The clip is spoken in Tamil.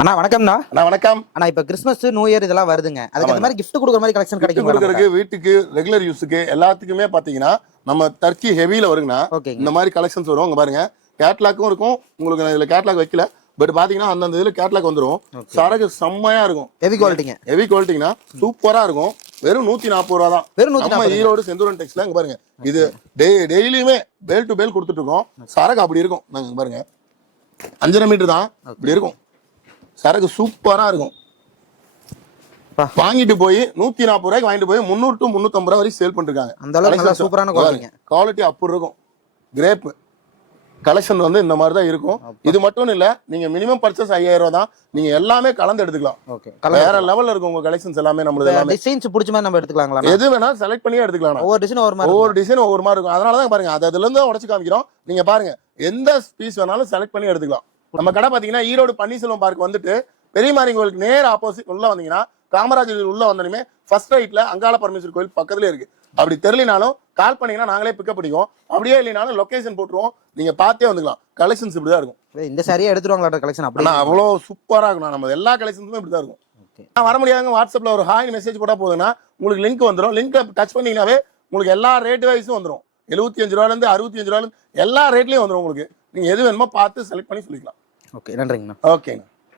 அண்ணா வணக்கம்ண்ணா. அண்ணா வணக்கம் அண்ணா இப்போ கிறிஸ்மஸ் நியூ இயர் இதெல்லாம் வருதுங்க. அதுக்கு அந்த மாதிரி கிஃப்ட் கொடுக்குற மாதிரி கலெக்ஷன் கிடைக்கும். கொடுக்கறதுக்கு வீட்டுக்கு ரெகுலர் யூஸுக்கு எல்லாத்துக்குமே பாத்தீங்கன்னா நம்ம டர்க்கி ஹெவியில வருங்கண்ணா. இந்த மாதிரி கலெக்ஷன்ஸ் வரும். உங்க பாருங்க கேட்லாக்கும் இருக்கும். உங்களுக்கு இதுல கேட்லாக் வைக்கல, பட் பாத்தீங்கன்னா அந்தந்த இதுல கேட்லாக் வந்துடும். சரக்கு செம்மையா இருக்கும். ஹெவி குவாலிட்டிங்கன்னா சூப்பரா இருக்கும். வெறும் 140 ரூபா தான். நம்ம ஈரோடு செந்தூரன் டெக்ஸ்ல இங்க பாருங்க. இது டெய்லியுமே பேல் டு பேல் கொடுத்துட்டு இருக்கோம். சரக்கு அப்படி இருக்கும். நாங்க பாருங்க 5.5 மீட்டர் தான் இப்படி இருக்கும். சரக்கு சூப்பரா இருக்கும். வாங்கிட்டு போய் 140 ரூபாய்க்கு வாங்கிட்டு போய் 300 to 350 ரூபாய் வரைக்கும் சேல் பண்ணிருக்காங்க. அந்த அளவுக்கு சூப்பரான குவாலிட்டி அப்படி இருக்கும். கிரேப் கலெக்ஷன் வந்து இந்த மாதிரி தான் இருக்கும். இது மட்டும் இல்ல, நீங்க மினிமம் பர்ச்சேஸ் 5000 ரூபாய் தான். நீங்க எல்லாமே கலந்து எடுத்துக்கலாம். வேற லெவல்ல இருக்கும் உங்க கலெக்ஷன்ஸ் எல்லாமே. நம்மளது எல்லாமே டிசைன்ஸ் பிடிச்ச மாதிரி நம்ம எடுத்துக்கலாங்களா? எது வேணா செலக்ட் பண்ணி எடுத்துக்கலாம். ஒவ்வொரு டிசைன் ஒவ்வொரு மாதிரி இருக்கும். அதனால தான் பாருங்க, அதுல இருந்து உடைச்சு காமிக்கிறோம். நீங்க பாருங்க, எந்த பீஸ் வேணாலும் செலக்ட் பண்ணி எடுத்துக்கலாம். நம்ம கடை பாத்தீங்கன்னா ஈரோடு பன்னீர்செல்வம் பார்க் வந்துட்டு பெரியமாரி கோயிலுக்கு நேர் ஆப்போசிட் உள்ள வந்தீங்கன்னா, காமராஜர் உள்ள வந்தோடனே ஃபர்ஸ்ட் ரைட்ல அங்காள பரமேஸ்வரர் கோயில் பக்கத்துல இருக்கு. அப்படி தெரியலனாலும் கால் பண்ணீங்கன்னா நாங்களே பிக்கப் பண்ணிக்குவோம். அப்படியே இல்லைனாலும் லொகேஷன் போட்டுருவோம். நீங்க பார்த்தே வந்துக்கலாம். கலெக்ஷன்ஸ் இப்படிதான் இருக்கும். இந்த சாரியா எடுத்துருவாங்களா கலெக்ஷன்? அப்படின்னா அவ்வளவு சூப்பரா இருக்கும். நம்ம எல்லா கலெக்ஷன்ஸுமே இப்படிதான் இருக்கும். வர முடியாதுங்க, வாட்ஸ்அப்ல ஒரு ஹாய் மெசேஜ் போட்டா போதுன்னா உங்களுக்கு லிங்க் வந்துடும். லிங்க் டச் பண்ணீங்கன்னாவே உங்களுக்கு எல்லா ரேட் வைஸும் வந்துடும். 75 ரூபாயில இருந்து 65 ரூபாயில இருந்து எல்லா ரேட்லயும் வந்துடும். உங்களுக்கு நீங்க எது வேணுமோ பார்த்து செலக்ட் பண்ணி சொல்லிக்கலாம். ஓகே, நன்றிங்கண்ணா. ஓகேங்க.